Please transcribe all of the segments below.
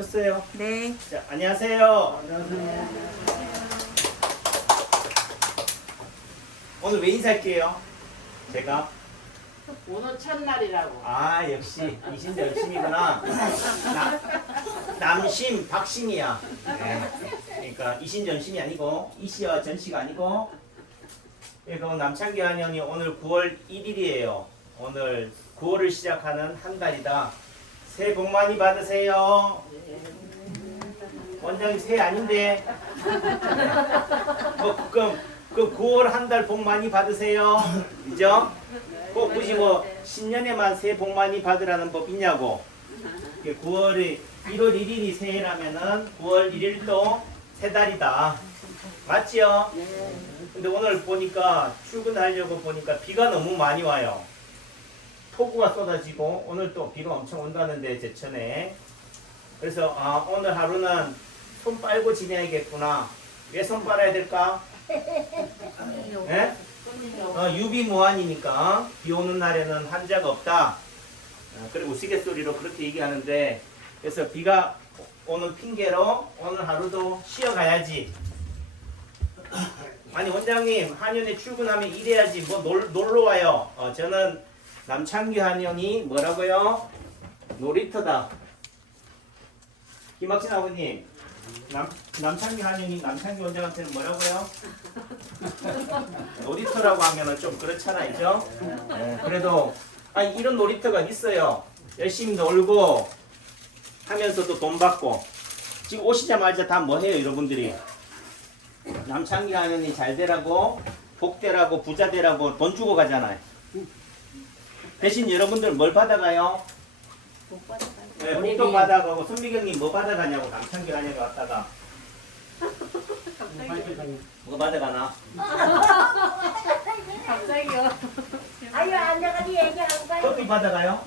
켰어요? 네. 자, 안녕하세요. 오늘 왜 인사할게요? 제가 오늘 첫날이라고. 역시 이신자 열심이구나. 남심 박심이야. 네. 그러니까 이신전심이 아니고 이시와 전시가 아니고. 그러니까 남창기 한년이 오늘 9월 1일이에요. 오늘 9월을 시작하는 한 달이다. 새해 복 많이 받으세요. 원장님 새해 아닌데. 그럼 그 9월 한 달 복 많이 받으세요. 그죠? 꼭 굳이 뭐 신년에만 새해 복 많이 받으라는 법 있냐고. 9월이 1월 1일이 새해라면은 9월 1일도 새 달이다. 맞지요? 근데 오늘 보니까 출근하려고 보니까 비가 너무 많이 와요. 폭우가 쏟아지고 오늘 또 비가 엄청 온다는데 제천에. 그래서 오늘 하루는 손 빨고 지내야겠구나. 왜 손 빨아야 될까? 예? 유비무환이니까 비 오는 날에는 환자가 없다. 그리고 우스갯소리로 그렇게 얘기하는데, 그래서 비가 오는 핑계로 오늘 하루도 쉬어가야지. 아니 원장님 한연에 출근하면 일해야지 뭐 놀러 와요. 저는 남창규 한연이 뭐라고요? 놀이터다. 김학진 아버님, 남창규 한연이 남창규 원장한테는 뭐라고요? 놀이터라고 하면은 좀 그렇잖아, 그죠? 그래도 이런 놀이터가 있어요. 열심히 놀고 하면서도 돈 받고. 지금 오시자마자 다 뭐 해요, 여러분들이? 남창기 하느니 잘 되라고, 복 되라고, 부자 되라고 돈 주고 가잖아요. 대신 여러분들 뭘 받아가요? 복 받아가요. 네, 복도 받아가고. 손미경님 뭐 받아가냐고. 남창기 하느니 왔다가 뭐 받아가나? 갑자기요. 아유 앉아가지고 얘기하는 거야. 커피 받아가요?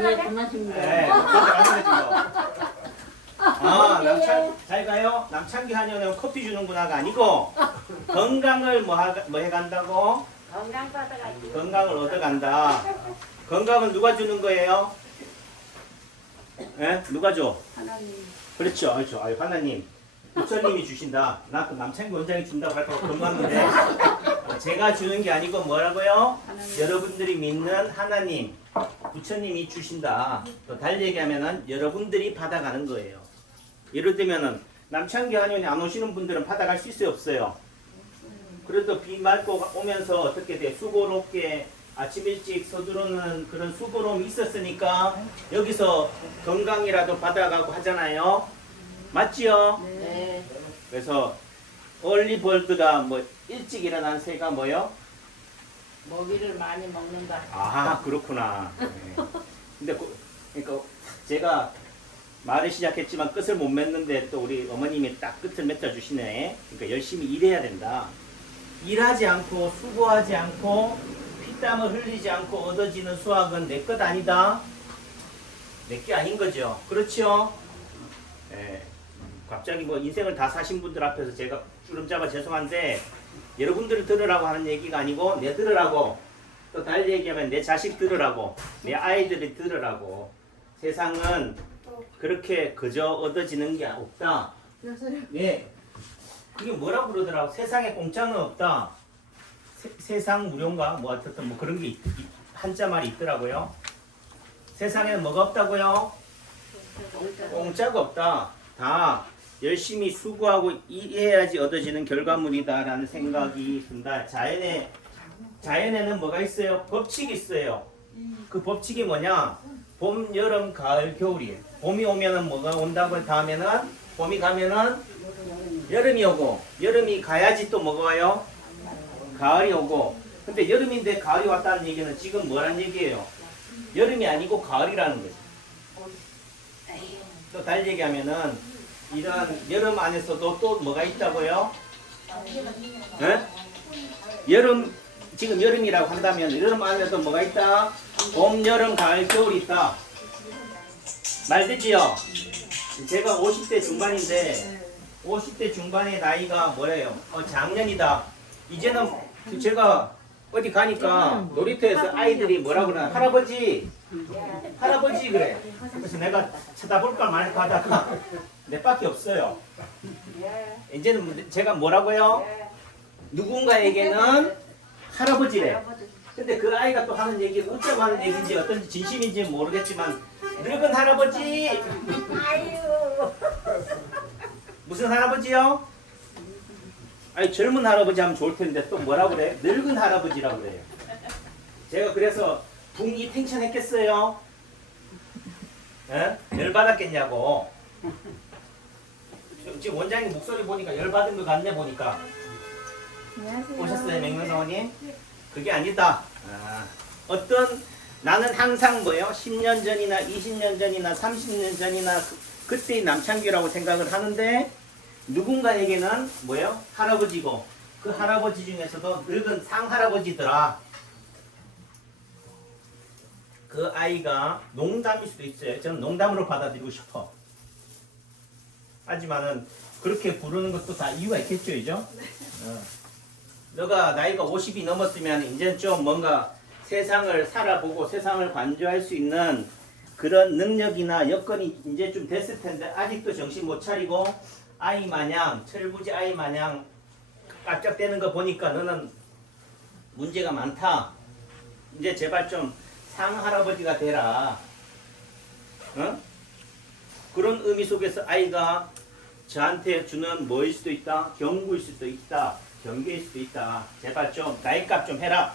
네, 고맙습니다. 네, 받아가는 거죠. 잘 가요? 남창기 하녀는 커피 주는구나가 아니고 건강을 뭐 해간다고? 건강 받아가지고. 건강을 얻어간다. 건강은 누가 주는 거예요? 예? 누가 줘? 하나님. 그렇죠. 그렇죠. 하나님. 부처님이 주신다. 나 그 남창기 원장이 준다고 할까 겁났는데 제가 주는 게 아니고 뭐라고요? 하나님. 여러분들이 믿는 하나님, 부처님이 주신다. 또 달리 얘기하면은 여러분들이 받아가는 거예요. 예를 들면은 남창기 한의원에 안 오시는 분들은 받아갈 수 있어요, 없어요? 그래도 비 맞고 오면서 어떻게 돼? 수고롭게 아침 일찍 서두르는 그런 수고로움이 있었으니까 여기서 건강이라도 받아가고 하잖아요. 맞지요? 네. 그래서 얼리버드가 뭐 일찍 일어난 새가 뭐요? 먹이를 많이 먹는다. 그렇구나. 네. 근데 그러니까 제가 말을 시작했지만 끝을 못 맺는데 또 우리 어머님이 딱 끝을 맺어 주시네. 그러니까 열심히 일해야 된다. 일하지 않고 수고하지 않고 피땀을 흘리지 않고 얻어지는 수확은 내 것 아니다. 내 게 아닌 거죠. 그렇죠? 네. 갑자기 뭐 인생을 다 사신 분들 앞에서 제가 주름 잡아 죄송한데 여러분들을 들으라고 하는 얘기가 아니고 내 들으라고. 또 달리 얘기하면 내 자식 들으라고, 내 아이들이 들으라고. 세상은 그렇게 그저 얻어지는 게 없다. 예. 그게 뭐라고 그러더라고. 세상에 공짜는 없다. 세상 무료인가? 뭐 어쨌든 뭐 그런 게 한자 말이 있더라고요. 세상에는 뭐가 없다고요? 공짜가 없다. 다 열심히 수고하고 일해야지 얻어지는 결과물이다라는 생각이 든다. 자연에는 뭐가 있어요? 법칙이 있어요. 그 법칙이 뭐냐? 봄, 여름, 가을, 겨울이에요. 봄이 오면은 뭐가 온다고 다음에는 봄이 가면은 여름이 오고, 여름이 가야지 또 뭐가 와요? 가을이 오고. 근데 여름인데 가을이 왔다는 얘기는 지금 뭐란 얘기예요? 여름이 아니고 가을이라는 거죠. 또 달리 얘기하면은 이런 여름 안에서도 또 뭐가 있다고요? 지금 여름이라고 한다면 여름 안에도 뭐가 있다? 봄, 여름, 가을, 겨울이 있다. 말되지요? 제가 50대 중반인데 50대 중반의 나이가 뭐예요? 작년이다. 이제는 제가 어디 가니까 놀이터에서 아이들이 뭐라 그러나 할아버지 할아버지 그래. 그래서 내가 쳐다볼까 말까 하다가 내 밖에 없어요. 예. 이제는 제가 뭐라고요? 누군가에게는 할아버지래. 근데 그 아이가 또 하는 얘기, 웃자고 하는 얘기인지 어떤지 진심인지 모르겠지만 늙은 할아버지. 아유. 무슨 할아버지요? 아니 젊은 할아버지 하면 좋을 텐데 또 뭐라 그래? 늙은 할아버지라고 그래요. 제가 그래서 붕이 팽창했겠어요? 예? 열받았겠냐고. 지금 원장님 목소리 보니까 열받은 것 같네 보니까. 오셨어요 맹명사원님? 그게 아니다. 어떤 나는 항상 뭐예요? 10년 전이나 20년 전이나 30년 전이나 그때의 남창규라고 생각을 하는데 누군가에게는 뭐예요? 할아버지고 그 할아버지 중에서도 늙은 상할아버지더라. 그 아이가 농담일 수도 있어요. 저는 농담으로 받아들이고 싶어. 하지만은 그렇게 부르는 것도 다 이유가 있겠죠, 그죠? 너가 나이가 50이 넘었으면 이제 좀 뭔가 세상을 살아보고 세상을 관조할 수 있는 그런 능력이나 여건이 이제 좀 됐을 텐데 아직도 정신 못 차리고 아이 마냥 철부지 아이 마냥 깜짝대는 거 보니까 너는 문제가 많다. 이제 제발 좀 상할아버지가 되라. 어? 그런 의미 속에서 아이가 저한테 주는 뭐일 수도 있다. 경고일 수도 있다. 경계일 수도 있다. 제발 좀 나이값 좀 해라.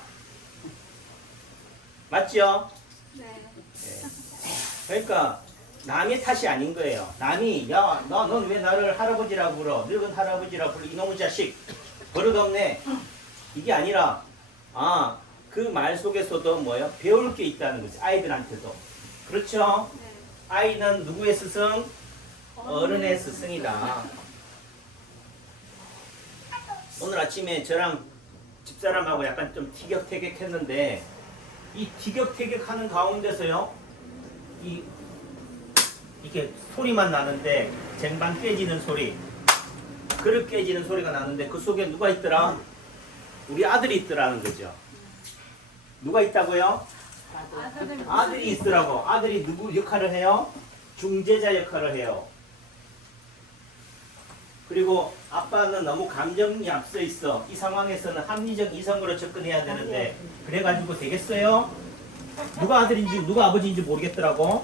맞죠? 네. 그러니까 남의 탓이 아닌 거예요. 남이 야, 넌 왜 나를 할아버지라고 불러? 늙은 할아버지라고 불러? 이놈의 자식. 버릇없네. 이게 아니라 그 말 속에서도 뭐예요? 배울 게 있다는 거지. 아이들한테도. 그렇죠? 네. 아이는 누구의 스승? 어른의 스승이다. 오늘 아침에 저랑 집사람하고 약간 좀 티격태격했는데 이 티격태격하는 가운데서요. 이렇게 소리만 나는데 쟁반 깨지는 소리, 그릇 깨지는 소리가 나는데 그 속에 누가 있더라? 우리 아들이 있더라는 거죠. 누가 있다고요? 아들이 있더라고. 아들이 누구 역할을 해요? 중재자 역할을 해요. 그리고 아빠는 너무 감정이 앞서 있어. 이 상황에서는 합리적 이성으로 접근해야 되는데 그래가지고 되겠어요? 누가 아들인지 누가 아버지인지 모르겠더라고.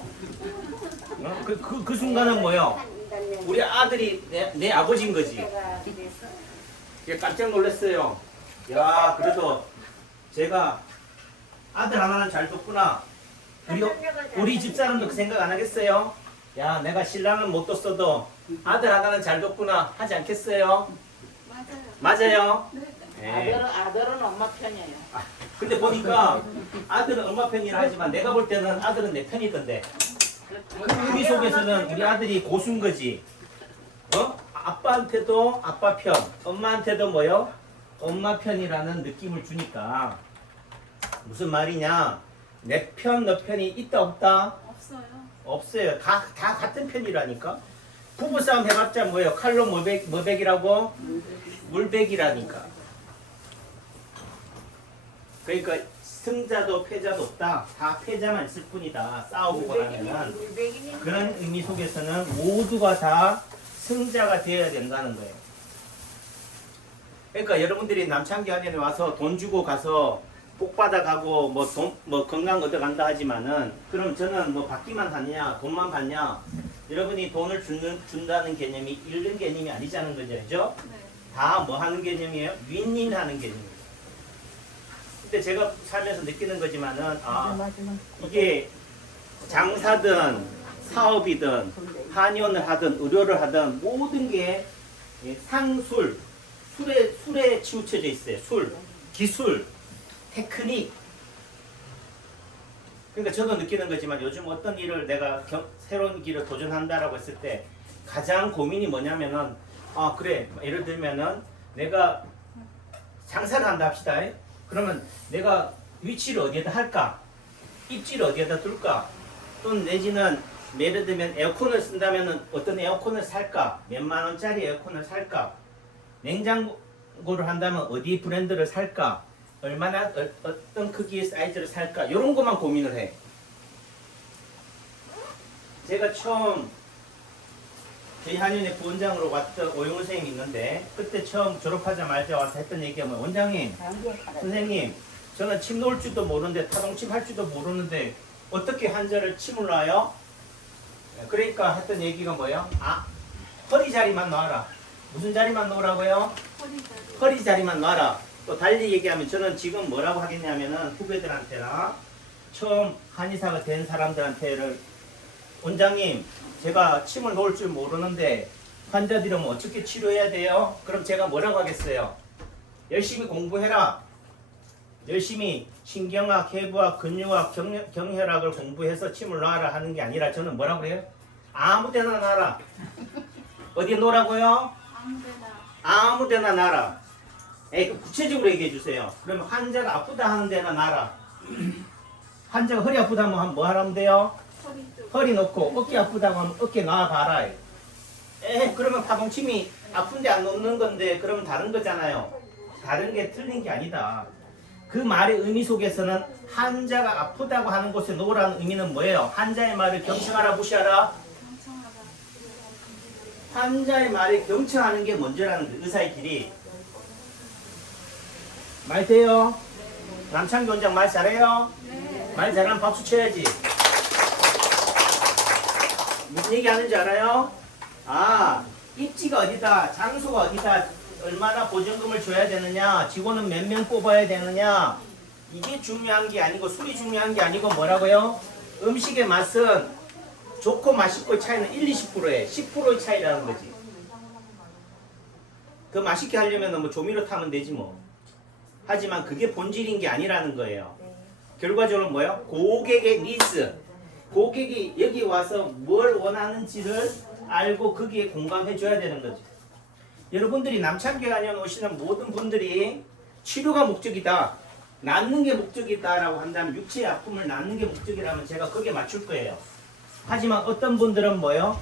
그 순간은 뭐예요? 우리 아들이 내 아버지인 거지. 깜짝 놀랐어요. 야, 그래도 제가 아들 하나는 잘 뒀구나. 우리 집사람도 그 생각 안 하겠어요? 야, 내가 신랑은 못 뒀어도 아들 하나는 잘 뒀구나 하지 않겠어요? 맞아요? 네. 아들은 엄마 편이에요. 근데 보니까 아들은 엄마 편이라 하지만 내가 볼 때는 아들은 내 편이던데. 그 의미 속에서는 우리 아들이 고수인 거지. 아빠한테도 아빠 편, 엄마한테도 뭐요? 엄마 편이라는 느낌을 주니까 무슨 말이냐? 내 편, 너 편이 있다 없다? 없어요. 없어요. 다 같은 편이라니까. 부부싸움 해봤자 뭐예요? 칼로 뭐백이라고? 물백이라니까. 그러니까 승자도 패자도 없다. 다 패자만 있을 뿐이다. 싸우고 나면은. 그런 의미 속에서는 모두가 다 승자가 되어야 된다는 거예요. 그러니까 여러분들이 남창기 안에 와서 돈 주고 가서 복 받아가고 뭐 건강 얻어간다 하지만은 그럼 저는 뭐 받기만 하냐 돈만 받냐 여러분이 돈을 준다는 개념이 잃는 개념이 아니자는 거죠. 그죠? 네. 다 뭐 하는 개념이에요? 윈윈하는 개념이에요. 근데 제가 살면서 느끼는 거지만은 이게 장사든 사업이든 한의원을 하든 의료를 하든 모든 게 상술 술에 치우쳐져 있어요. 술, 기술, 테크닉. 그러니까 저도 느끼는 거지만 요즘 어떤 일을 내가 새로운 길을 도전한다라고 했을 때 가장 고민이 뭐냐면은 그래 예를 들면은 내가 장사를 한다 합시다. 그러면 내가 위치를 어디에다 할까? 입지를 어디에다 둘까? 또는 내지는 예를 들면 에어컨을 쓴다면은 어떤 에어컨을 살까? 몇만 원짜리 에어컨을 살까? 냉장고를 한다면 어디 브랜드를 살까? 얼마나 어떤 크기의 사이즈를 살까? 이런 것만 고민을 해. 제가 처음 저희 한의원의 부원장으로 왔던 오영훈 선생님이 있는데 그때 처음 졸업하자마자 와서 했던 얘기가 뭐 원장님, 선생님 저는 침 놓을 줄도 모르는데 타동침 할 줄도 모르는데 어떻게 환자를 침을 놔요? 그러니까 했던 얘기가 뭐예요? 아, 허리 자리만 놔라. 무슨 자리만 놓으라고요? 허리 자리만 놔라. 또 달리 얘기하면 저는 지금 뭐라고 하겠냐면은 후배들한테나 처음 한의사가 된 사람들한테를 원장님 제가 침을 놓을 줄 모르는데 환자들이면 어떻게 치료해야 돼요? 그럼 제가 뭐라고 하겠어요? 열심히 공부해라. 열심히 신경학, 해부학, 근육학, 경혈학을 공부해서 침을 놔라 하는 게 아니라 저는 뭐라고 해요? 아무 데나 놔라. 어디에 놓으라고요? 아무 데나 놔라. 구체적으로 얘기해 주세요. 그러면 환자가 아프다 하는 데나 놔라. 환자가 허리 아프다 하면 뭐 하라면 돼요? 허리 놓고 어깨 아프다고 하면 어깨 놔봐라. 그러면 파동침이 아픈데 안 놓는 건데 그러면 다른 거잖아요. 다른 게 틀린 게 아니다. 그 말의 의미 속에서는 환자가 아프다고 하는 곳에 놓으라는 의미는 뭐예요? 환자의 말을 경청하라 무시하라? 환자의 말에 경청하는 게 먼저라는 거, 의사의 길이. 말 돼요? 남창기 원장 말 잘해요? 말 잘하면 박수 쳐야지. 무슨 얘기 하는지 알아요? 아, 입지가 어디다, 장소가 어디다, 얼마나 보증금을 줘야 되느냐, 직원은 몇 명 뽑아야 되느냐, 이게 중요한 게 아니고 술이 중요한 게 아니고 뭐라고요? 음식의 맛은 좋고 맛있고의 차이는 1, 20%에 10%의 차이라는 거지. 더 맛있게 하려면 뭐 조미료 타면 되지 뭐. 하지만 그게 본질인 게 아니라는 거예요. 결과적으로 뭐예요? 고객의 니즈. 고객이 여기 와서 뭘 원하는지를 알고 거기에 공감해 줘야 되는 거지. 여러분들이 남창기 한의원 오시는 모든 분들이 치료가 목적이다, 낫는 게 목적이다라고 한다면, 육체의 아픔을 낫는 게 목적이라면 제가 거기에 맞출 거예요. 하지만 어떤 분들은 뭐예요?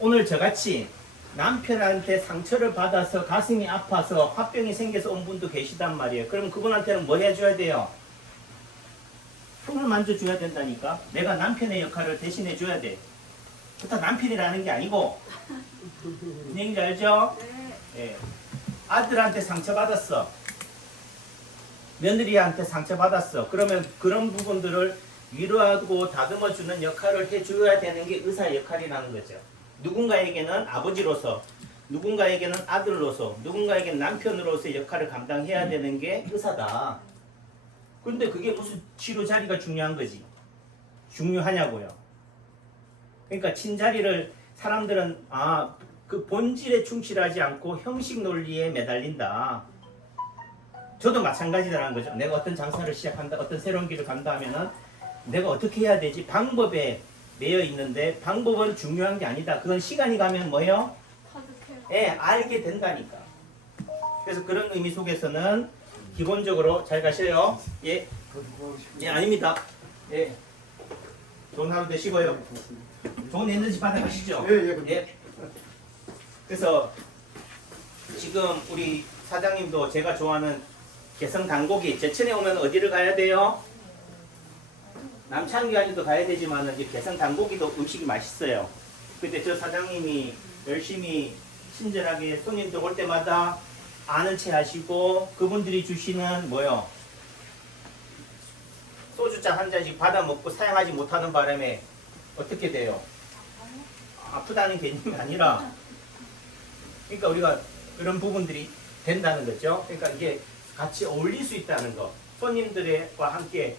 오늘 저같이 남편한테 상처를 받아서 가슴이 아파서 화병이 생겨서 온 분도 계시단 말이에요. 그럼 그분한테는 뭐 해줘야 돼요? 손을 만져줘야 된다니까. 내가 남편의 역할을 대신해 줘야 돼. 그렇다 남편이라는 게 아니고. 무슨 얘기인지 알죠? 예. 아들한테 상처받았어. 며느리한테 상처받았어. 그러면 그런 부분들을 위로하고 다듬어주는 역할을 해줘야 되는 게 의사의 역할이라는 거죠. 누군가에게는 아버지로서, 누군가에게는 아들로서, 누군가에게는 남편으로서의 역할을 감당해야 되는 게 의사다. 근데 그게 무슨 치료 자리가 중요한 거지? 중요하냐고요. 그러니까 친자리를 사람들은 그 본질에 충실하지 않고 형식 논리에 매달린다. 저도 마찬가지라는 거죠. 내가 어떤 장사를 시작한다, 어떤 새로운 길을 간다 하면은 내가 어떻게 해야 되지? 방법에 매여 있는데 방법은 중요한 게 아니다. 그건 시간이 가면 뭐예요? 알게 된다니까. 그래서 그런 의미 속에서는 기본적으로 잘 가셔요. 예, 아닙니다. 예, 좋은 하루 되시고요. 좋은 에너지 받아가시죠. 예. 그래서 지금 우리 사장님도 제가 좋아하는 개성 단고기, 제천에 오면 어디를 가야 돼요? 남창기 안에도 가야 되지만 개성 단고기도 음식이 맛있어요. 근데 저 사장님이 열심히 친절하게 손님들 올 때마다 아는 체 하시고 그분들이 주시는 뭐요? 소주잔 한 잔씩 받아 먹고 사용하지 못하는 바람에 어떻게 돼요? 아프다는 개념이 아니라, 그러니까 우리가 그런 부분들이 된다는 거죠. 그러니까 이게 같이 어울릴 수 있다는 거, 손님들과 함께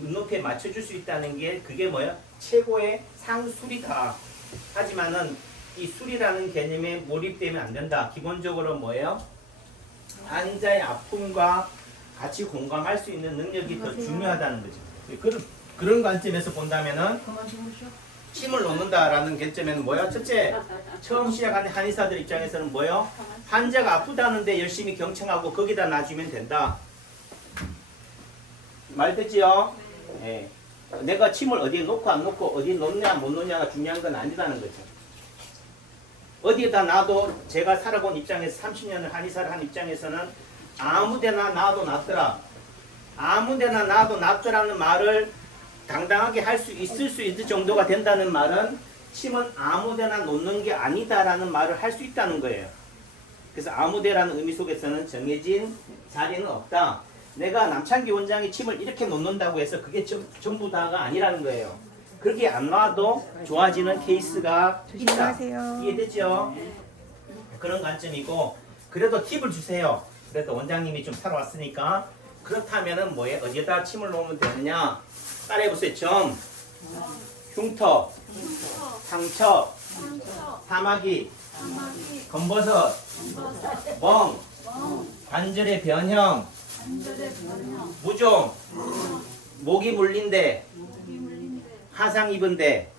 눈높이에 맞춰줄 수 있다는 게 그게 뭐야? 최고의 상술이다. 하지만은 이 술이라는 개념에 몰입되면 안 된다. 기본적으로 뭐예요? 환자의 아픔과 같이 공감할 수 있는 능력이 더 중요하다는 거죠. 그런 관점에서 본다면은 침을 놓는다라는 관점에는 뭐야? 첫째, 처음 시작하는 한의사들 입장에서는 뭐요? 환자가 아프다는데 열심히 경청하고 거기다 놔주면 된다. 말 됐지요? 예. 내가 침을 어디에 놓고 안 놓고 어디에 놓느냐 못 놓느냐가 중요한 건 아니라는 거죠. 어디에다 놔도 제가 살아본 입장에서 30년을 한의사를 한 입장에서는 아무데나 놔도 낫더라. 아무데나 놔도 낫더라는 말을 당당하게 할 수 있을 수 있을 정도가 된다는 말은 침은 아무데나 놓는 게 아니다라는 말을 할 수 있다는 거예요. 그래서 아무데라는 의미 속에서는 정해진 자리는 없다. 내가 남창기 원장이 침을 이렇게 놓는다고 해서 그게 전부 다가 아니라는 거예요. 그렇게 안 놔도 좋아지는 케이스가 있다. 이해되죠? 그런 관점이고, 그래도 팁을 주세요. 그래도 원장님이 좀 살아왔으니까. 그렇다면은 뭐에 어디에다 침을 놓으면 되느냐? 따라해보세요. 점, 흉터, 상처, 사마귀, 검버섯, 멍, 관절의 변형, 무좀, 모기 물린데, 화상 입은데,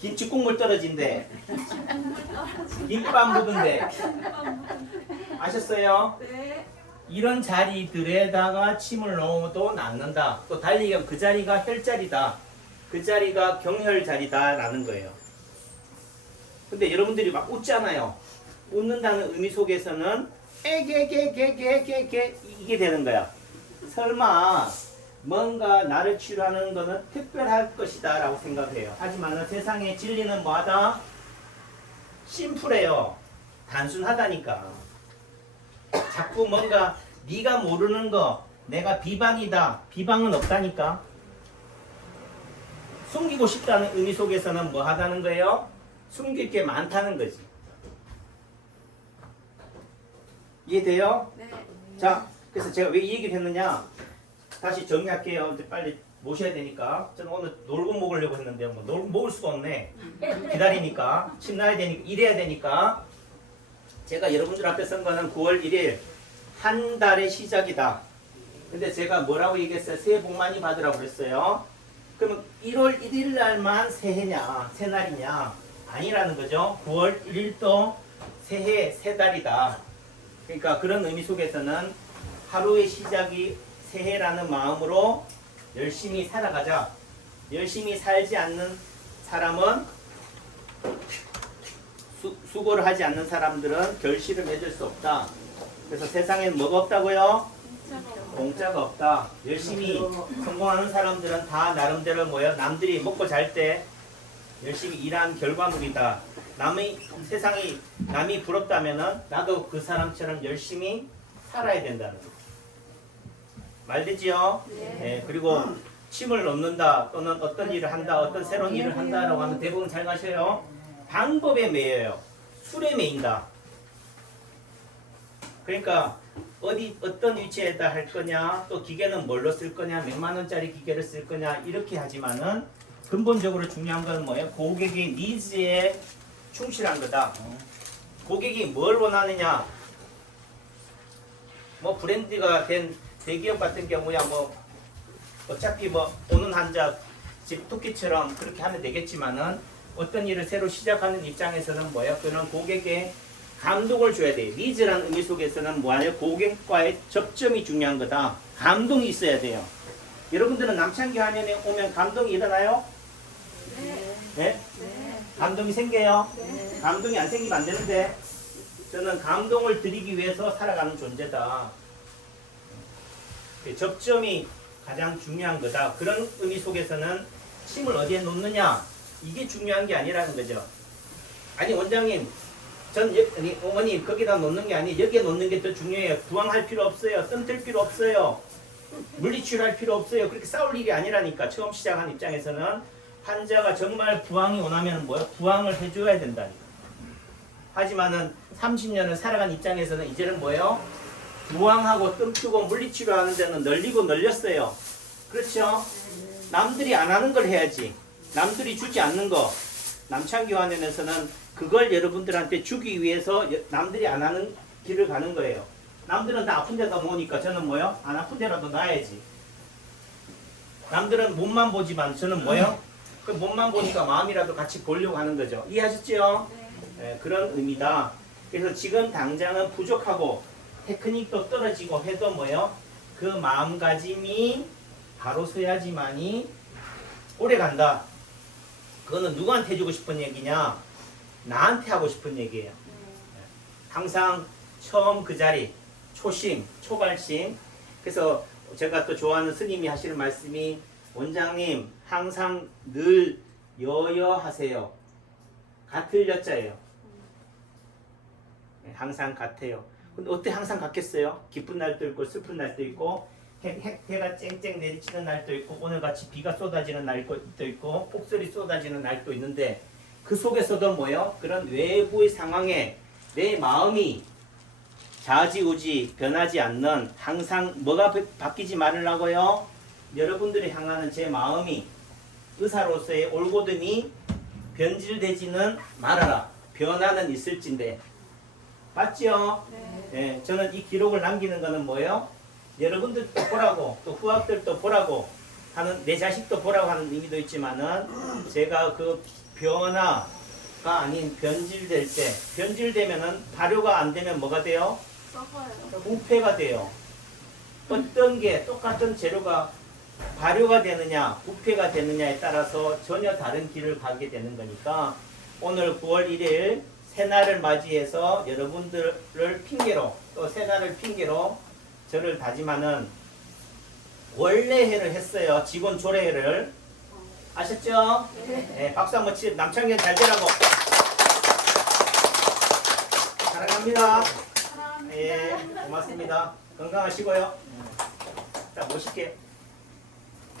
김치 국물 떨어진데, 김밥 묻은데. 아셨어요? 네. 이런 자리들에다가 침을 넣어도 낫는다. 또 달리 얘기하면 그 자리가 혈자리다. 그 자리가 경혈 자리다라는 거예요. 근데 여러분들이 막 웃잖아요. 웃는다는 의미 속에서는 애게게게게게게 이게 되는 거야. 설마 뭔가 나를 치료하는 거는 특별할 것이다 라고 생각해요. 하지만 세상의 진리는 뭐하다? 심플해요. 단순하다니까. 자꾸 뭔가 네가 모르는 거 내가 비방이다. 비방은 없다니까. 숨기고 싶다는 의미 속에서는 뭐 하다는 거예요? 숨길 게 많다는 거지. 이해돼요? 네. 자, 그래서 제가 왜 이 얘기를 했느냐? 다시 정리할게요. 이제 빨리 모셔야 되니까. 저는 오늘 놀고 먹으려고 했는데 뭐 먹을 수가 없네. 기다리니까. 침 놔야 되니까. 일해야 되니까. 제가 여러분들 앞에 선 거는 9월 1일 한 달의 시작이다. 근데 제가 뭐라고 얘기했어요? 새해 복 많이 받으라고 그랬어요. 그러면 1월 1일 날만 새해냐? 새날이냐? 아니라는 거죠. 9월 1일도 새해 새 달이다. 그러니까 그런 의미 속에서는 하루의 시작이 새해라는 마음으로 열심히 살아가자. 열심히 살지 않는 사람은 수고를 하지 않는 사람들은 결실을 맺을 수 없다. 그래서 세상엔 뭐가 없다고요? 공짜가 없다. 열심히 성공하는 사람들은 다 나름대로 뭐예요? 남들이 먹고 잘 때 열심히 일한 결과물이다. 세상이 남이 부럽다면은 나도 그 사람처럼 열심히 살아야 된다는 거. 말되지요? 네. 그리고 침을 넣는다 또는 어떤 일을 한다, 어떤 새로운 일을 한다라고 하면 대부분 잘 가셔요. 방법에 매여요. 술에 매인다. 그러니까 어떤 위치에다 할 거냐, 또 기계는 뭘로 쓸 거냐, 몇만 원짜리 기계를 쓸 거냐 이렇게 하지만은 근본적으로 중요한 건 뭐예요? 고객의 니즈에 충실한 거다. 고객이 뭘 원하느냐? 뭐 브랜드가 된 대기업 같은 경우야 뭐 어차피 뭐 오는 한자 집 토끼처럼 그렇게 하면 되겠지만은 어떤 일을 새로 시작하는 입장에서는 뭐예요? 그는 고객의 감동을 줘야 돼요. 니즈라는 의미 속에서는 뭐예요? 고객과의 접점이 중요한 거다. 감동이 있어야 돼요. 여러분들은 남창기 화면에 오면 감동이 일어나요? 네. 네? 네. 감동이 생겨요? 네. 감동이 안 생기면 안 되는데 저는 감동을 드리기 위해서 살아가는 존재다. 접점이 가장 중요한 거다. 그런 의미 속에서는 침을 어디에 놓느냐 이게 중요한 게 아니라는 거죠. 아니 원장님 아니 어머니 거기다 놓는 게 아니 여기에 놓는 게 더 중요해요. 부항할 필요 없어요. 뜸들 필요 없어요. 물리치료할 필요 없어요. 그렇게 싸울 일이 아니라니까. 처음 시작한 입장에서는 환자가 정말 부항이 원하면 뭐야? 부항을 해줘야 된다니까. 하지만은 30년을 살아간 입장에서는 이제는 뭐예요? 부항하고 뜸뜨고 물리치료하는 데는 널리고 널렸어요. 그렇죠? 남들이 안 하는 걸 해야지. 남들이 주지 않는 거. 남창기 화면에서는 그걸 여러분들한테 주기 위해서 남들이 안 하는 길을 가는 거예요. 남들은 다 아픈 데다 놓으니까 저는 뭐요? 안 아픈 데라도 놔야지. 남들은 몸만 보지만 저는 뭐요? 그 몸만 보니까 마음이라도 같이 보려고 하는 거죠. 이해하셨죠? 네, 그런 의미다. 그래서 지금 당장은 부족하고 테크닉도 떨어지고 해도 뭐요? 그 마음가짐이 바로 서야지만이 오래 간다. 그거는 누구한테 해주고 싶은 얘기냐? 나한테 하고 싶은 얘기예요. 항상 처음 그 자리, 초심, 초발심. 그래서 제가 또 좋아하는 스님이 하시는 말씀이 원장님 항상 늘 여여하세요. 같을 여자예요. 네, 항상 같아요. 근데 어때 항상 같겠어요? 기쁜 날도 있고 슬픈 날도 있고 해가 쨍쨍 내리치는 날도 있고 오늘같이 비가 쏟아지는 날도 있고 폭설이 쏟아지는 날도 있는데 그 속에서도 뭐예요? 그런 외부의 상황에 내 마음이 좌지우지 변하지 않는 항상 뭐가 바뀌지 말으려고요? 여러분들이 향하는 제 마음이 의사로서의 올곧음이 변질되지는 말아라. 변화는 있을진데. 맞죠? 네. 저는 이 기록을 남기는 거는 뭐예요? 여러분들도 보라고 또 후학들도 보라고 하는 내 자식도 보라고 하는 의미도 있지만은 제가 그 변화가 아닌 변질될 때 변질되면은 발효가 안 되면 뭐가 돼요? 부패가 돼요. 어떤 게 똑같은 재료가 발효가 되느냐 부패가 되느냐에 따라서 전혀 다른 길을 가게 되는 거니까 오늘 9월 1일 새날을 맞이해서 여러분들을 핑계로 또 새날을 핑계로 저를 다짐하는 원래 해를 했어요. 직원 조례회를 아셨죠? 네, 박수 한번 치. 남창현 잘 되라고. 사랑합니다. 예, 고맙습니다. 건강하시고요. 자, 모실게요.